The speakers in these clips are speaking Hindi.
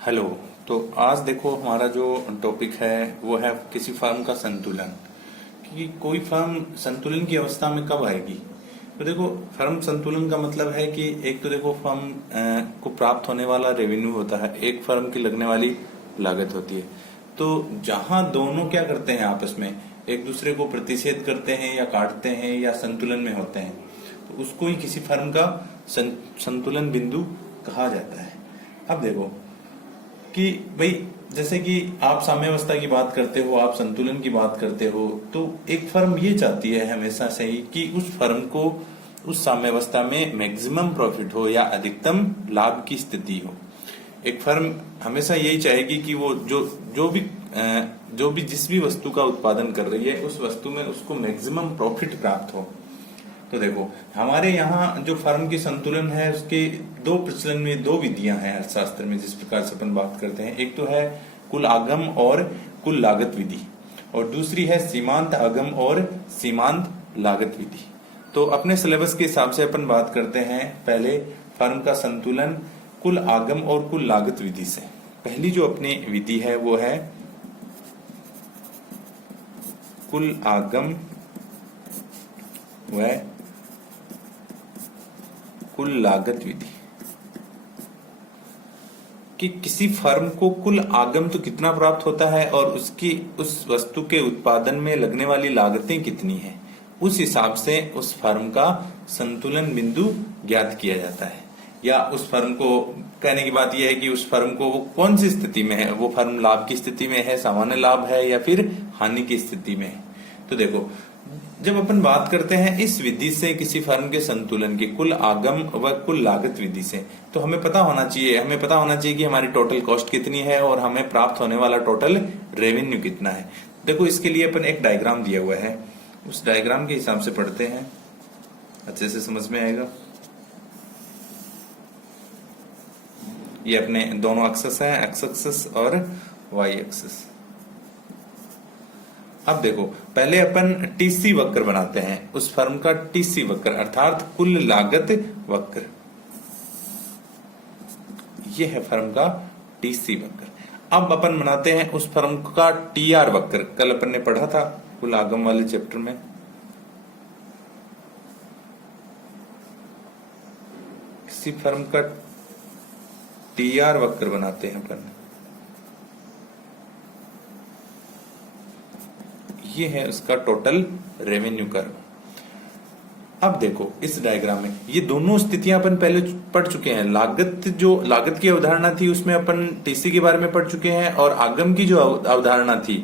हेलो। तो आज देखो हमारा जो टॉपिक है वो है किसी फर्म का संतुलन, कि कोई फर्म संतुलन की अवस्था में कब आएगी। तो देखो फर्म संतुलन का मतलब है कि एक तो देखो फर्म को प्राप्त होने वाला रेवेन्यू होता है, एक फर्म की लगने वाली लागत होती है। तो जहां दोनों क्या करते हैं, आपस में एक दूसरे को प्रतिषेध करते हैं या काटते हैं या संतुलन में होते हैं, तो उसको ही किसी फर्म का संतुलन बिंदु कहा जाता है। अब देखो कि भाई जैसे कि आप साम्यावस्था की बात करते हो, आप संतुलन की बात करते हो, तो एक फर्म ये चाहती है हमेशा से ही कि उस फर्म को उस साम्यावस्था में मैक्सिमम प्रॉफिट हो या अधिकतम लाभ की स्थिति हो। एक फर्म हमेशा यही चाहेगी कि वो जो भी जिस भी वस्तु का उत्पादन कर रही है उस वस्तु में उसको मैक्सिमम प्रॉफिट प्राप्त हो। तो देखो हमारे यहाँ जो फर्म की संतुलन है उसके दो प्रचलन में दो विधियां हैं अर्थशास्त्र में, जिस प्रकार से अपन बात करते हैं। एक तो है कुल आगम और कुल लागत विधि, और दूसरी है सीमांत आगम और सीमांत लागत विधि। तो अपने सिलेबस के हिसाब से अपन बात करते हैं पहले फर्म का संतुलन कुल आगम और कुल लागत विधि से। पहली जो अपनी विधि है वो है कुल आगम व कुल लागत विधि, कि किसी फर्म को कुल आगम तो कितना प्राप्त होता है और उसकी उस वस्तु के उत्पादन में लगने वाली लागतें कितनी है, उस हिसाब से उस फर्म का संतुलन बिंदु ज्ञात किया जाता है। या उस फर्म को कहने की बात यह है कि उस फर्म को वो कौन सी स्थिति में है, वो फर्म लाभ की स्थिति में है, सामान्य लाभ है या फिर हानि की स्थिति में है। तो देखो जब अपन बात करते हैं इस विधि से किसी फर्म के संतुलन की कुल आगम व कुल लागत विधि से, तो हमें पता होना चाहिए कि हमारी टोटल कॉस्ट कितनी है और हमें प्राप्त होने वाला टोटल रेवेन्यू कितना है। देखो इसके लिए अपन एक डायग्राम दिया हुआ है, उस डायग्राम के हिसाब से पढ़ते हैं, अच्छे से समझ में आएगा। ये अपने दोनों एक्सेस है, एक्स एक्सेस और वाई एक्सेस। अब देखो पहले अपन टीसी वक्र बनाते हैं, उस फर्म का टीसी वक्र अर्थात कुल लागत वक्र। ये है फर्म का टीसी वक्र। अब अपन बनाते हैं उस फर्म का टीआर वक्र, कल अपन ने पढ़ा था कुल आगम वाले चैप्टर में। किसी फर्म का टीआर वक्र बनाते हैं अपन, ये है उसका टोटल रेवेन्यू कर्व। अब देखो इस डायग्राम में ये दोनों स्थितियां अपन पहले पढ़ चुके हैं। लागत की अवधारणा थी उसमें अपन टीसी के बारे में पढ़ चुके हैं, और आगम की जो अवधारणा थी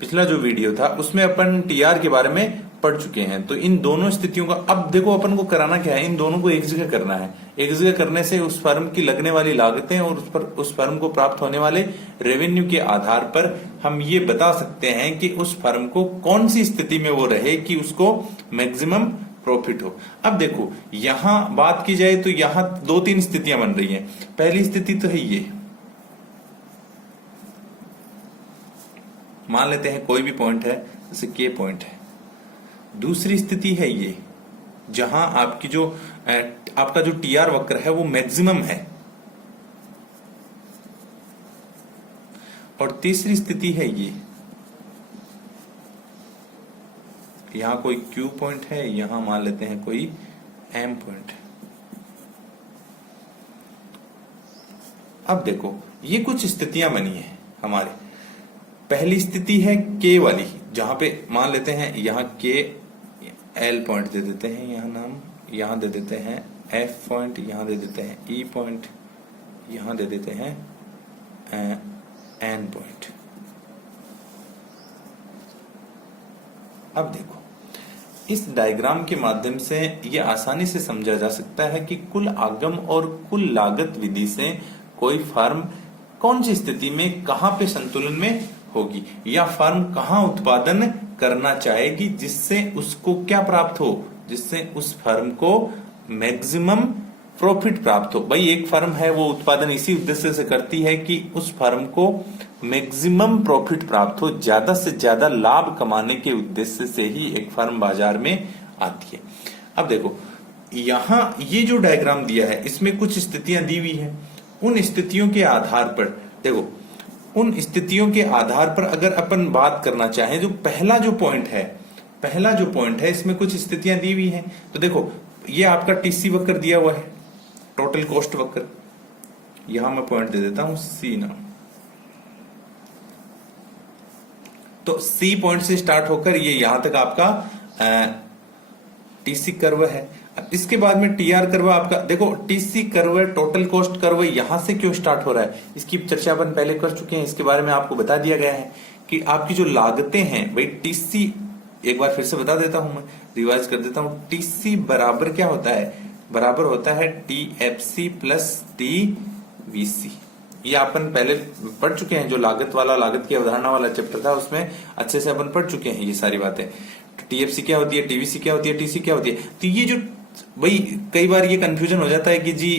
पिछला जो वीडियो था उसमें अपन टीआर के बारे में पढ़ चुके हैं। तो इन दोनों स्थितियों का अब देखो अपन को कराना क्या है, इन दोनों को एक जगह करना है। एक जगह करने से उस फर्म की लगने वाली लागतें और उस फर्म को प्राप्त होने वाले रेवेन्यू के आधार पर हम ये बता सकते हैं कि उस फर्म को कौन सी स्थिति में वो रहे कि उसको मैक्सिमम प्रॉफिट हो। अब देखो यहां बात की जाए तो यहां दो तीन स्थितियां बन रही हैं। पहली स्थिति तो है ये, मान लेते हैं कोई भी पॉइंट है, जैसे के पॉइंट है। दूसरी स्थिति है ये, जहां आपका जो टीआर वक्र है वो मैक्सिमम है। और तीसरी स्थिति है ये, यहां कोई क्यू पॉइंट है, यहां मान लेते हैं कोई एम पॉइंट है। अब देखो ये कुछ स्थितियां बनी है हमारे। पहली स्थिति है के वाली, जहां पे मान लेते हैं यहां के एल पॉइंट दे देते हैं, यहां नाम यहां दे देते हैं एफ पॉइंट, यहां दे देते हैं ई पॉइंट, यहां दे देते हैं एन पॉइंट। अब देखो इस डायग्राम के माध्यम से यह आसानी से समझा जा सकता है कि कुल आगम और कुल लागत विधि से कोई फर्म कौन सी स्थिति में कहां पे संतुलन में होगी, या फर्म कहां उत्पादन करना चाहेगी जिससे उसको क्या प्राप्त हो, जिससे उस फर्म को मैक्सिमम प्रॉफिट प्राप्त हो। भाई एक फर्म है वो उत्पादन इसी उद्देश्य से करती है कि उस फर्म को मैक्सिमम प्रॉफिट प्राप्त हो, ज्यादा से ज्यादा लाभ कमाने के उद्देश्य से ही एक फर्म बाजार में आती है। अब देखो यहां ये जो डायग्राम दिया है इसमें कुछ स्थितियां दी हुई है, उन स्थितियों के आधार पर देखो उन स्थितियों के आधार पर अगर अपन बात करना चाहें, जो पहला जो पॉइंट है इसमें कुछ स्थितियां दी हुई हैं। तो देखो ये आपका टीसी वक्र दिया हुआ है, टोटल कॉस्ट वक्र, यहां मैं पॉइंट दे देता हूं सी नाम। तो सी पॉइंट से स्टार्ट होकर ये यहां तक आपका टीसी कर्व है। अब इसके बाद में टीआर कर्व आपका, देखो TC curve, total cost curve यहां से क्यों स्टार्ट हो रहा है, इसकी चर्चा अपन पहले कर चुके हैं, इसके बारे में आपको बता दिया गया है कि आपकी जो लागतें हैं भाई, टीसी एक बार फिर से बता देता हूं, मैं रिवाइज कर देता हूं। टीसी बराबर क्या होता है, बराबर होता है टीएफसी प्लस टीवीसी। ये अपन पहले पढ़ चुके हैं, जो लागत की अवधारणा वाला चैप्टर था उसमें अच्छे से अपन पढ़ चुके हैं ये सारी बातें। टीएफसी क्या होती है, टीवीसी क्या होती है, टीसी क्या होती है। तो ये जो भाई कई बार ये कंफ्यूजन हो जाता है कि जी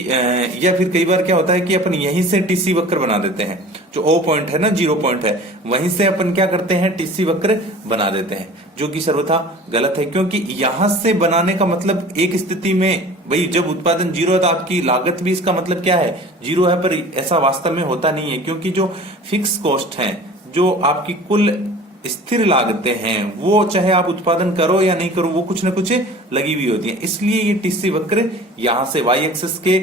या फिर कई बार क्या होता है कि अपन यहीं से टीसी वक्र बना देते हैं, जो ओ पॉइंट है ना, 0 पॉइंट है, वहीं से अपन क्या करते हैं टीसी वक्र बना देते हैं, जो कि सर्वथा गलत है। क्योंकि यहां से बनाने का मतलब एक स्थिति में भाई जब उत्पादन 0 है तो आपकी लागत भी इसका मतलब क्या है 0 है, पर ऐसा वास्तव में होता नहीं है। क्योंकि जो फिक्स कॉस्ट है, जो आपकी कुल स्थिर लागतें हैं, वो चाहे आप उत्पादन करो या नहीं करो, वो कुछ ना कुछ लगी हुई होती है। इसलिए ये टीसी वक्र यहां से वाई एक्सिस के,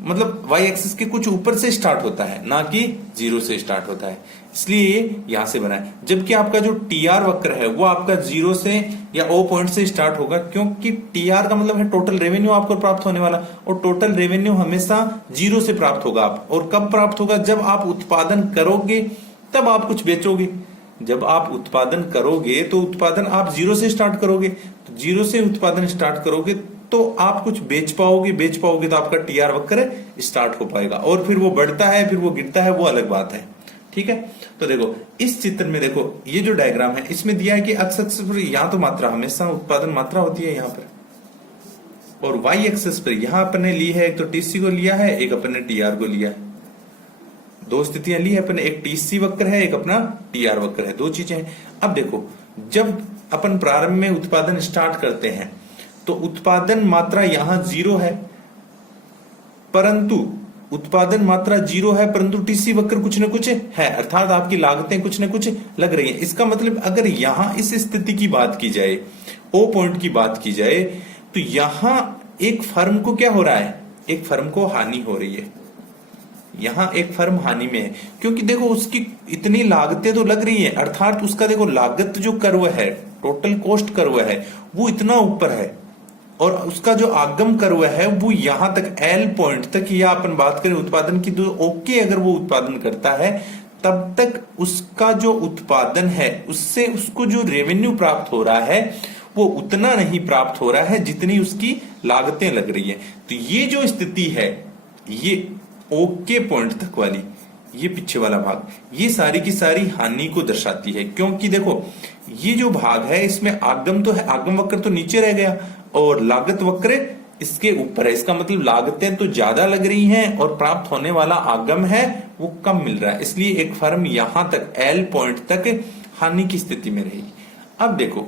मतलब वाई एक्सिस के कुछ ऊपर से स्टार्ट होता है, ना कि 0 से स्टार्ट होता है, इसलिए ये यहां से बना है। जबकि आपका जो टीआर वक्र है वो आपका 0 से या ओ पॉइंट से स्टार्ट होगा, क्योंकि टीआर का मतलब है टोटल रेवेन्यू आपको प्राप्त होने वाला, और टोटल रेवेन्यू हमेशा 0 से प्राप्त होगा। आप और कब प्राप्त होगा, जब आप उत्पादन करोगे तब आप कुछ बेचोगे। जब आप उत्पादन करोगे तो उत्पादन आप 0 से स्टार्ट करोगे, तो 0 से उत्पादन स्टार्ट करोगे तो आप कुछ बेच पाओगे तो आपका टीआर वक्र स्टार्ट हो पाएगा। और फिर वो बढ़ता है, फिर वो गिरता है, वो अलग बात है। ठीक है, तो देखो इस चित्र में देखो ये जो डायग्राम है इसमें दिया है कि एक्स एक्सिस पर यहां तो मात्रा, हमेशा उत्पादन मात्रा होती है यहां पर, और वाई एक्सिस पर यहां अपन ने ली है, एक तो टीसी को लिया है, एक अपन ने टीआर को लिया है। दो स्थितियां ली है अपन, एक टीसी वक्र है, एक अपना टीआर वक्र है, दो चीजें हैं। अब देखो जब अपन प्रारंभ में उत्पादन स्टार्ट करते हैं तो उत्पादन मात्रा यहां 0 है, परंतु उत्पादन मात्रा 0 है परंतु टीसी वक्र कुछ न कुछ है, अर्थात आपकी लागतें कुछ न कुछ लग रही है। इसका मतलब अगर यहां इस स्थिति की बात की जाए, ओ पॉइंट की बात की जाए, तो यहां एक फर्म को क्या हो रहा है, एक फर्म को हानि हो रही है। यहां एक फर्म हानि में है, क्योंकि देखो उसकी इतनी लागतें तो लग रही है, अर्थात उसका देखो लागत जो कर्व है, टोटल कॉस्ट कर्व है, वो इतना ऊपर है, और उसका जो आगम कर्व है वो यहां तक एल पॉइंट तक, या अपन बात करें उत्पादन की तो ओके, अगर वो उत्पादन करता है तब तक उसका जो उत्पादन है उससे उसको जो रेवेन्यू प्राप्त हो रहा है वो उतना नहीं प्राप्त हो रहा है जितनी उसकी लागतें लग रही है। तो ये जो स्थिति है, ये ओके पॉइंट तक वाली, ये पीछे वाला भाग, ये सारी की सारी हानि को दर्शाती है। क्योंकि देखो ये जो भाग है इसमें आगम तो है, आगम वक्र तो नीचे रह गया और लागत वक्र इसके ऊपर है। इसका मतलब लागतें तो ज्यादा लग रही हैं और प्राप्त होने वाला आगम है वो कम मिल रहा है, इसलिए एक फर्म यहां तक एल पॉइंट तक हानि की स्थिति में रहेगी। अब देखो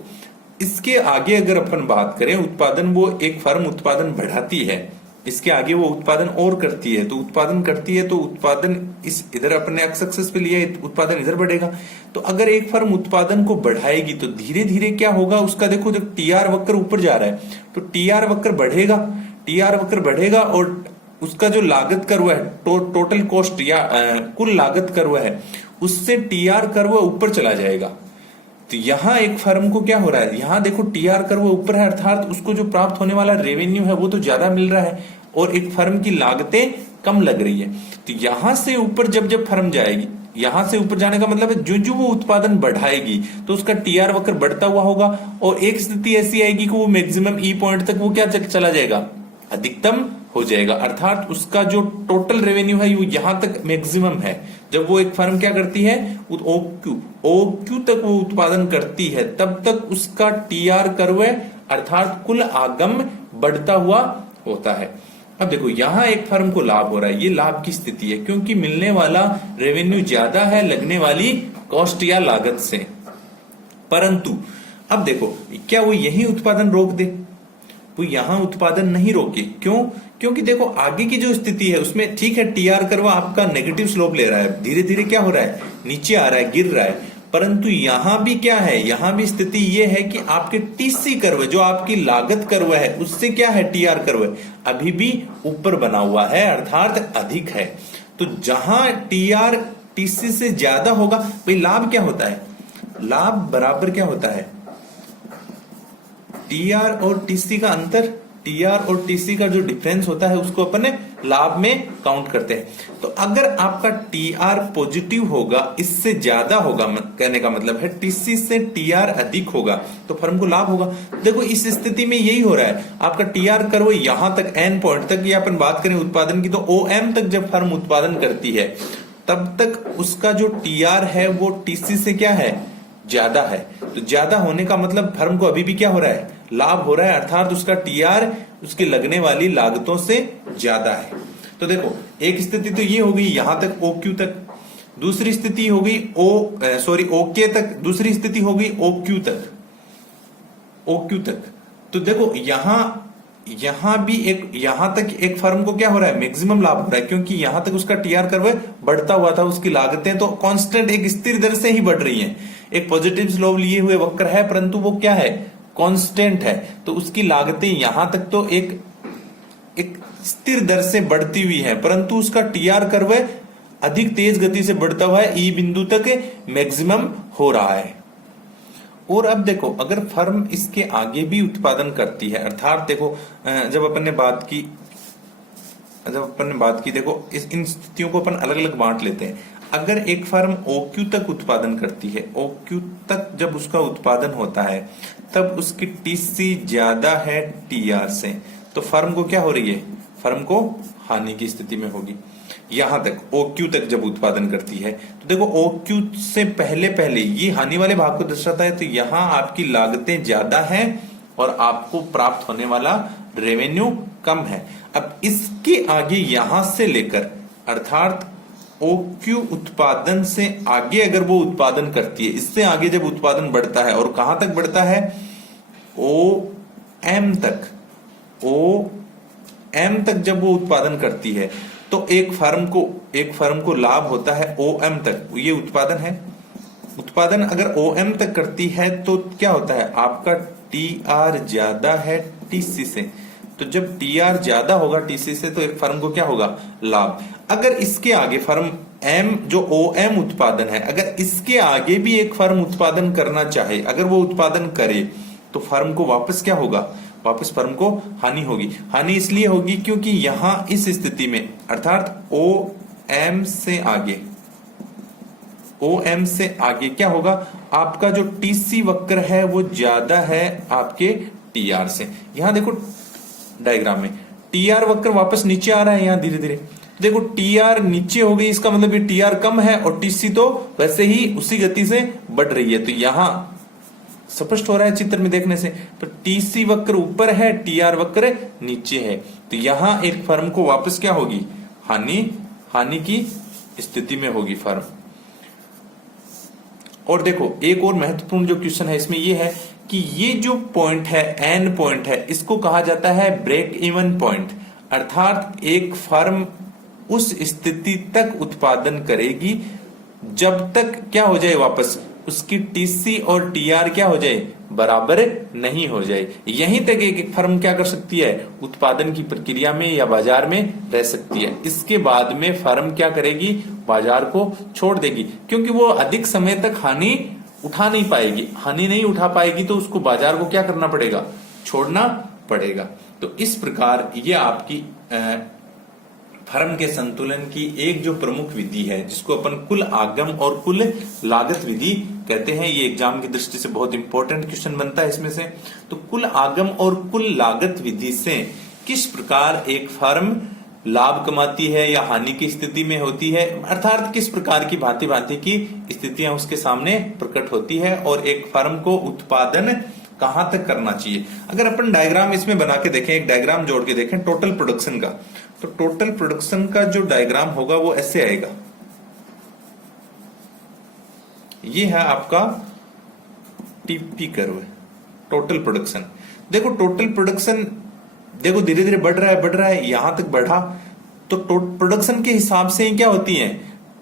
इसके आगे अगर अपन बात करें उत्पादन, वो एक फर्म उत्पादन बढ़ाती है, इसके आगे वो उत्पादन और करती है, तो उत्पादन करती है तो उत्पादन इस इधर अपने एक्स एक्सिस पे लिया है, उत्पादन इधर बढ़ेगा। तो अगर एक फर्म उत्पादन को बढ़ाएगी तो धीरे धीरे क्या होगा उसका, देखो जब टीआर वक्र ऊपर जा रहा है तो टीआर वक्र बढ़ेगा, टीआर वक्र बढ़ेगा और उसका जो लागत कर्व है, टोटल कॉस्ट या कुल लागत कर्व है, उससे टीआर कर्व ऊपर चला जाएगा। तो यहां एक फर्म को क्या हो रहा है, यहां देखो टीआर कर्व ऊपर है, अर्थात उसको जो प्राप्त होने वाला रेवेन्यू है वो तो ज्यादा मिल रहा है और एक फर्म की लागतें कम लग रही है। तो यहां से ऊपर जब जब फर्म जाएगी, यहां से ऊपर जाने का मतलब है जो जो वो उत्पादन बढ़ाएगी तो उसका टीआर वक्र बढ़ता हुआ होगा, और एक स्थिति ऐसी आएगी कि वो मैक्सिमम ई पॉइंट तक वो क्या चला जाएगा, अधिकतम हो जाएगा, अर्थात उसका जो टोटल रेवेन्यू है वो यहां तक मैक्सिमम है। जब वो एक फर्म क्या करती है, ओक्यू तक वो उत्पादन करती है, तब तक उसका टीआर कर्व अर्थात कुल आगम बढ़ता हुआ होता है। अब देखो यहां एक फर्म को लाभ हो रहा है, ये लाभ की स्थिति है क्योंकि मिलने वाला रेवेन्यू ज्यादा है लगने वाली कॉस्ट या लागत से। परंतु अब देखो क्या वो यही उत्पादन रोक दे, वो यहां उत्पादन नहीं रोके। क्यों? क्योंकि देखो आगे की जो स्थिति है उसमें ठीक है टीआर कर्व आपका नेगेटिव स्लोप ले रहा है, धीरे धीरे क्या हो रहा है, नीचे आ रहा है, गिर रहा है, परंतु यहां भी क्या है, यहां भी स्थिति ये है कि आपके टीसी कर्व जो आपकी लागत कर्व है उससे क्या है, टीआर कर्व अभी भी ऊपर बना हुआ है, अर्थात अधिक है। तो जहां टीआर टीसी से ज्यादा होगा, भाई लाभ क्या होता है, लाभ बराबर क्या होता है, टीआर और टीसी का अंतर, टीआर और टीसी का जो डिफरेंस होता है उसको अपन लाभ में काउंट करते हैं। तो अगर आपका टीआर पॉजिटिव होगा, इससे ज्यादा होगा, कहने का मतलब है टीसी से टीआर अधिक होगा तो फर्म को लाभ होगा। देखो इस स्थिति में यही हो रहा है, आपका टीआर कर्व यहां तक एन पॉइंट तक, या अपन बात करें उत्पादन की तो ओएम तक जब फर्म उत्पादन करती है तब तक उसका जो टीआर है वो टीसी से क्या है, ज्यादा है। तो ज्यादा होने का मतलब फर्म को अभी भी क्या हो रहा है, लाभ हो रहा है, अर्थात उसका टीआर उसके लगने वाली लागतों से ज्यादा है। तो देखो एक स्थिति तो ये हो गई यहां तक ओक्यू तक, दूसरी स्थिति हो गई ओके तक, दूसरी स्थिति हो गई ओक्यू तक, ओक्यू तक। तो देखो यहां भी एक, यहां तक एक फर्म को क्या हो रहा है, मैक्सिमम लाभ हो रहा है, क्योंकि यहां तक उसका टीआर कर्व बढ़ता हुआ था, उसकी लागतें तो कांस्टेंट एक स्थिर दर से ही बढ़ रही हैं। एक पॉजिटिव स्लोप लिए हुए वक्र है परंतु वो क्या है, कांस्टेंट है, तो उसकी लागतें यहां तक तो एक स्थिर दर से बढ़ती हुई है, परंतु उसका टीआर कर्व अधिक तेज गति से बढ़ता हुआ है, ई बिंदु तक मैक्सिमम हो रहा है। और अब देखो अगर फर्म इसके आगे भी उत्पादन करती है, अर्थात देखो जब अपन ने बात की देखो इन स्थितियों को अपन अलग अलग बांट लेते हैं। अगर एक फर्म OQ तक उत्पादन करती है, OQ तक जब उसका उत्पादन होता है तब उसकी TC ज्यादा है TR से, तो फर्म को क्या हो रही है, फर्म को हानि की स्थिति में होगी। यहां तक OQ तक जब उत्पादन करती है तो देखो OQ से पहले पहले ये हानि वाले भाग को दर्शाता है, तो यहां आपकी लागतें ज्यादा हैं और आपको प्राप्त होने वाला रेवेन्यू कम है। अब इसके आगे यहां से लेकर अर्थात OQ उत्पादन से आगे अगर वो उत्पादन करती है, इससे आगे जब उत्पादन बढ़ता है और कहां तक बढ़ता है, OM तक, OM तक जब वो उत्पादन करती है तो एक फर्म को लाभ होता है OM तक, ये उत्पादन है। उत्पादन अगर OM तक करती है तो क्या होता है, आपका TR ज्यादा है TC से, तो जब TR ज्यादा होगा TC से तो एक फर्म को क्या होगा, लाभ। अगर इसके आगे फर्म M जो OM उत्पादन है, अगर इसके आगे भी एक फर्म उत्पादन करना चाहे, अगर वो उत्पादन करे तो फर्म को वापस क्या होगा, वापस फर्म को हानि होगी। हानि इसलिए होगी क्योंकि यहां इस स्थिति में अर्थात OM से आगे क्या होगा, आपका जो TC वक्र है वो ज्यादा है आपके TR से। यहां देखो डायग्राम में TR वक्र वापस नीचे आ रहा है, यहां धीरे धीरे देखो TR नीचे हो गई, इसका मतलब ये TR कम है और TC तो वैसे ही उसी गति से बढ़ रही है। तो यहां स्पष्ट हो रहा है चित्र में देखने से, तो TC वक्र ऊपर है, TR वक्र नीचे है, तो यहां एक फर्म को वापस क्या होगी, हानि की स्थिति में होगी फर्म। और देखो एक और महत्वपूर्ण जो क्वेश्चन है इसमें ये है कि ये जो पॉइंट है, एन पॉइंट है, इसको कहा जाता है ब्रेक इवन पॉइंट, अर्थात एक फर्म उस स्थिति तक उत्पादन करेगी जब तक क्या हो जाए, वापस उसकी TC और TR क्या हो जाए, बराबर नहीं हो जाए। यहीं तक एक फर्म क्या कर सकती है, उत्पादन की प्रक्रिया में या बाजार में रह सकती है। इसके बाद में फर्म क्या करेगी, बाजार को छोड़ देगी, क्योंकि वो अधिक समय तक हानि उठा नहीं पाएगी। हानि नहीं उठा पाएगी तो उसको बाजार को क्या करना पड़ेगा, छोड़ना पड़ेगा। तो इस प्रकार ये आपकी फर्म के संतुलन की एक जो प्रमुख विधि है, जिसको अपन कुल आगम और कुल लागत विधि कहते हैं, ये एग्जाम की दृष्टि से बहुत इंपॉर्टेंट क्वेश्चन बनता है इसमें से। तो कुल आगम और कुल लागत विधि से किस प्रकार एक फर्म लाभ कमाती है या हानि की स्थिति में होती है, अर्थात किस प्रकार की भांति भांति की स्थितियां उसके सामने प्रकट होती है और एक फर्म को उत्पादन कहां तक करना चाहिए। अगर अपन डायग्राम इसमें बना के देखें, एक डायग्राम जोड़ के देखें टोटल प्रोडक्शन का, तो टोटल प्रोडक्शन का जो डायग्राम होगा वो ऐसे आएगा। ये है आपका TP कर्व, टोटल प्रोडक्शन। देखो टोटल प्रोडक्शन देखो धीरे धीरे बढ़ रहा है, यहां तक बढ़ा तो प्रोडक्शन के हिसाब से ही क्या होती है,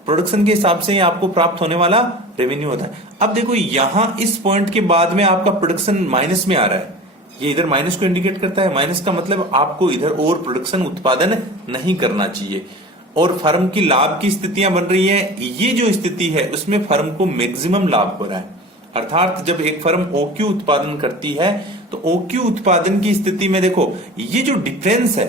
प्रोडक्शन के हिसाब से ही आपको प्राप्त होने वाला रेवेन्यू होता है। अब देखो यहां इस पॉइंट के बाद में आपका प्रोडक्शन माइनस में आ रहा है, ये इधर माइनस को इंडिकेट करता है। माइनस का मतलब आपको इधर और प्रोडक्शन उत्पादन नहीं करना चाहिए और फर्म की लाभ की स्थितियां बन रही है। ये जो स्थिति है उसमें फर्म को मैक्सिमम लाभ हो रहा है। अर्थात जब एक फर्म ओक्यू उत्पादन करती है तो ओक्यू उत्पादन की स्थिति में देखो ये जो डिफरेंस है,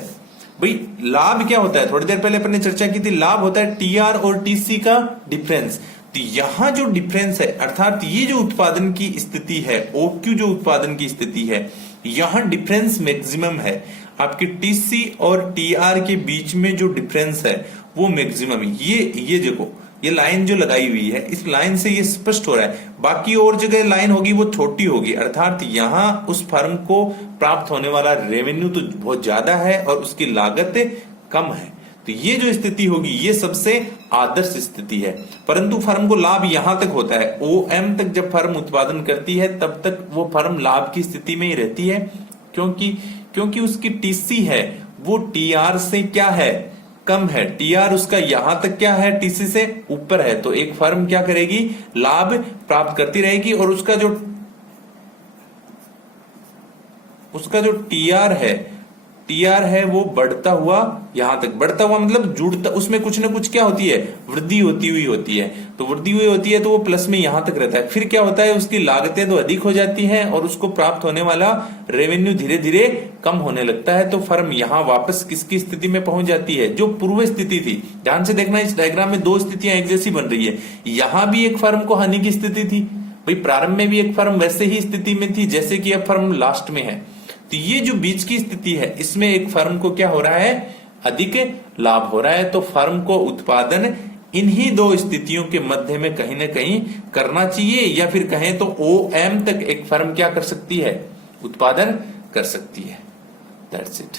भाई लाभ क्या होता है, थोड़ी देर पहले अपन ने चर्चा की थी, लाभ होता है टीआर और टीसी का डिफरेंस। तो यहां जो डिफरेंस है अर्थात ये जो उत्पादन की स्थिति है, ओक्यू जो उत्पादन की स्थिति है, यहां डिफरेंस मैक्सिमम है। आपकी टीसी और टीआर के बीच में जो डिफरेंस है वो मैक्सिमम है। ये देखो ये लाइन जो लगाई हुई है, इस लाइन से ये स्पष्ट हो रहा है। बाकी और जगह लाइन होगी वो छोटी होगी, अर्थात यहां उस फर्म को प्राप्त होने वाला रेवेन्यू तो बहुत ज्यादा है और उसकी लागत कम है। तो ये जो स्थिति होगी ये सबसे आदर्श स्थिति है। परंतु फर्म को लाभ यहां तक होता है, ओएम तक जब फर्म उत्पादन करती है तब तक वो फर्म लाभ की स्थिति में ही रहती है, क्योंकि उसकी टीसी है वो टीआर से क्या है, कम है। टीआर उसका यहां तक क्या है, टीसी से ऊपर है। तो एक फर्म क्या करेगी, लाभ प्राप्त करती रहेगी और उसका जो टीआर है वो बढ़ता हुआ, यहां तक बढ़ता हुआ मतलब जुड़ता, उसमें कुछ ना कुछ क्या होती है, वृद्धि होती हुई होती है। तो वृद्धि हुई होती है तो वो प्लस में यहां तक रहता है। फिर क्या होता है, उसकी लागतें तो अधिक हो जाती हैं और उसको प्राप्त होने वाला रेवेन्यू धीरे धीरे कम होने लगता है। तो फर्म यहां वापस किसकी स्थिति में पहुंच जाती है, जो पूर्व स्थिति थी। ध्यान से देखना, इस डायग्राम में दो स्थितियां एक जैसी बन रही है। यहां भी एक फर्म को हानि की स्थिति थी, भाई प्रारंभ में भी एक फर्म वैसे ही स्थिति में थी जैसे कि अब फर्म लास्ट में है। तो ये जो बीच की स्थिति है इसमें एक फर्म को क्या हो रहा है, अधिक लाभ हो रहा है। तो फर्म को उत्पादन इन्हीं दो स्थितियों के मध्य में कहीं ना कहीं करना चाहिए, या फिर कहें तो ओएम तक एक फर्म क्या कर सकती है, उत्पादन कर सकती है। That's it.